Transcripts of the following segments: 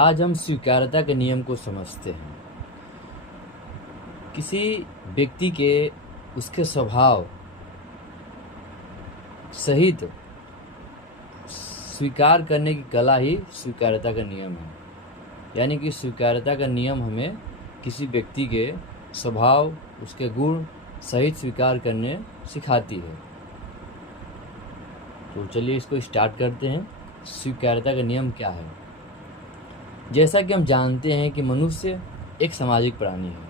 आज हम स्वीकार्यता के नियम को समझते हैं। किसी व्यक्ति के उसके स्वभाव सहित स्वीकार करने की कला ही स्वीकार्यता का नियम है। यानी कि स्वीकार्यता का नियम हमें किसी व्यक्ति के स्वभाव, उसके गुण सहित स्वीकार करने सिखाती है। तो चलिए इसको स्टार्ट करते हैं। स्वीकार्यता का नियम क्या है? जैसा कि हम जानते हैं कि मनुष्य एक सामाजिक प्राणी है।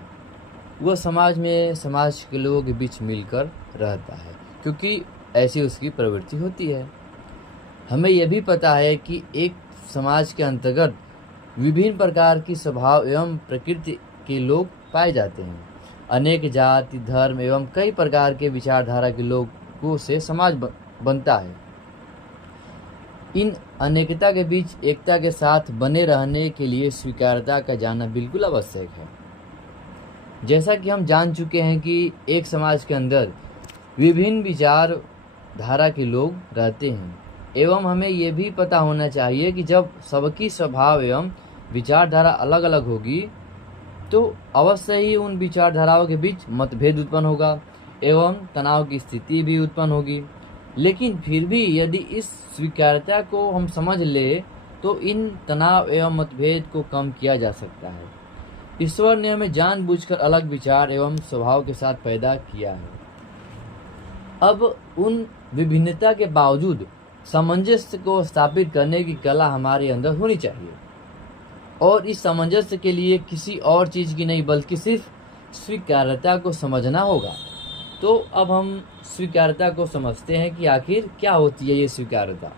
वह समाज के लोगों के बीच मिलकर रहता है, क्योंकि ऐसी उसकी प्रवृत्ति होती है। हमें यह भी पता है कि एक समाज के अंतर्गत विभिन्न प्रकार की स्वभाव एवं प्रकृति के लोग पाए जाते हैं। अनेक जाति, धर्म एवं कई प्रकार के विचारधारा के लोगों से समाज बनता है। इन अनेकता के बीच एकता के साथ बने रहने के लिए स्वीकार्यता का जानना बिल्कुल आवश्यक है। जैसा कि हम जान चुके हैं कि एक समाज के अंदर विभिन्न विचारधारा के लोग रहते हैं, एवं हमें ये भी पता होना चाहिए कि जब सबकी स्वभाव एवं विचारधारा अलग अलग होगी तो अवश्य ही उन विचारधाराओं के बीच मतभेद उत्पन्न होगा एवं तनाव की स्थिति भी उत्पन्न होगी। लेकिन फिर भी यदि इस स्वीकार्यता को हम समझ ले तो इन तनाव एवं मतभेद को कम किया जा सकता है। ईश्वर ने हमें जानबूझकर अलग विचार एवं स्वभाव के साथ पैदा किया है। अब उन विभिन्नता के बावजूद सामंजस्य को स्थापित करने की कला हमारे अंदर होनी चाहिए, और इस सामंजस्य के लिए किसी और चीज़ की नहीं बल्कि सिर्फ स्वीकार्यता को समझना होगा। तो अब हम स्वीकार्यता को समझते हैं कि आखिर क्या होती है ये स्वीकार्यता।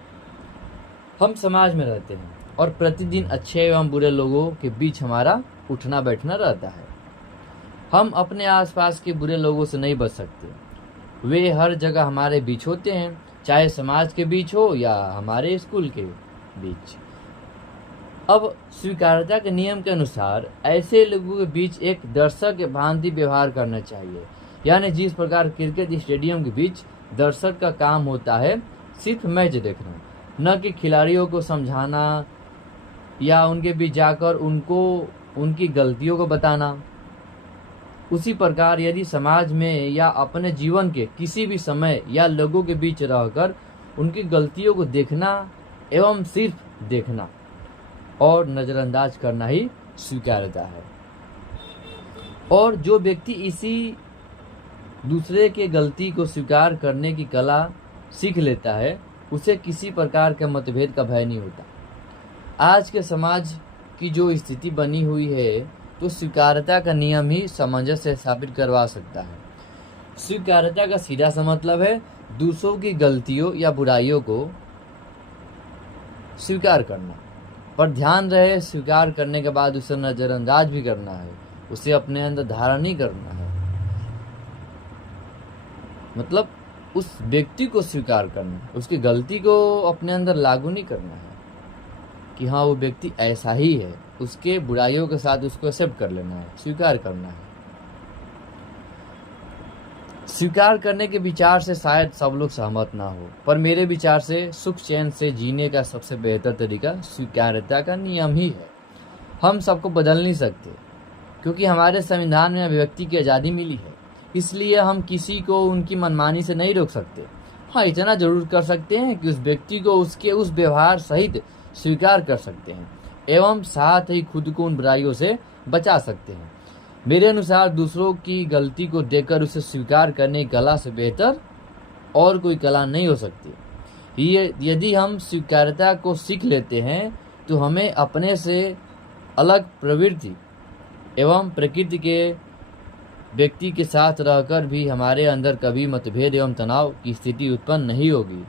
हम समाज में रहते हैं और प्रतिदिन अच्छे एवं बुरे लोगों के बीच हमारा उठना बैठना रहता है। हम अपने आसपास के बुरे लोगों से नहीं बच सकते। वे हर जगह हमारे बीच होते हैं, चाहे समाज के बीच हो या हमारे स्कूल के बीच। अब स्वीकार्यता के नियम के अनुसार ऐसे लोगों के बीच एक दर्शक के भांति व्यवहार करना चाहिए। यानी जिस प्रकार क्रिकेट स्टेडियम के बीच दर्शक का काम होता है सिर्फ मैच देखना, न कि खिलाड़ियों को समझाना या उनके बीच जाकर उनको उनकी गलतियों को बताना। उसी प्रकार यदि समाज में या अपने जीवन के किसी भी समय या लोगों के बीच रहकर उनकी गलतियों को देखना एवं सिर्फ देखना और नज़रअंदाज करना ही स्वीकार्यता है। और जो व्यक्ति इसी दूसरे के गलती को स्वीकार करने की कला सीख लेता है उसे किसी प्रकार के मतभेद का भय नहीं होता। आज के समाज की जो स्थिति बनी हुई है तो स्वीकार्यता का नियम ही सामंजस्य स्थापित करवा सकता है। स्वीकार्यता का सीधा सा मतलब है दूसरों की गलतियों या बुराइयों को स्वीकार करना, पर ध्यान रहे स्वीकार करने के बाद उसे नज़रअंदाज भी करना है, उसे अपने अंदर धारण नहीं करना है। मतलब उस व्यक्ति को स्वीकार करना, उसकी गलती को अपने अंदर लागू नहीं करना है कि हाँ वो व्यक्ति ऐसा ही है, उसके बुराइयों के साथ उसको एक्सेप्ट कर लेना है, स्वीकार करना है। स्वीकार करने के विचार से शायद सब लोग सहमत ना हो, पर मेरे विचार से सुख चैन से जीने का सबसे बेहतर तरीका स्वीकार्यता का नियम ही है। हम सबको बदल नहीं सकते, क्योंकि हमारे संविधान में अभिव्यक्ति की आज़ादी मिली है, इसलिए हम किसी को उनकी मनमानी से नहीं रोक सकते। हाँ, इतना जरूर कर सकते हैं कि उस व्यक्ति को उसके उस व्यवहार सहित स्वीकार कर सकते हैं एवं साथ ही खुद को उन बुराइयों से बचा सकते हैं। मेरे अनुसार दूसरों की गलती को देखकर उसे स्वीकार करने की कला से बेहतर और कोई कला नहीं हो सकती। ये यदि हम स्वीकार्यता को सीख लेते हैं तो हमें अपने से अलग प्रवृत्ति एवं प्रकृति के व्यक्ति के साथ रहकर भी हमारे अंदर कभी मतभेद एवं तनाव की स्थिति उत्पन्न नहीं होगी।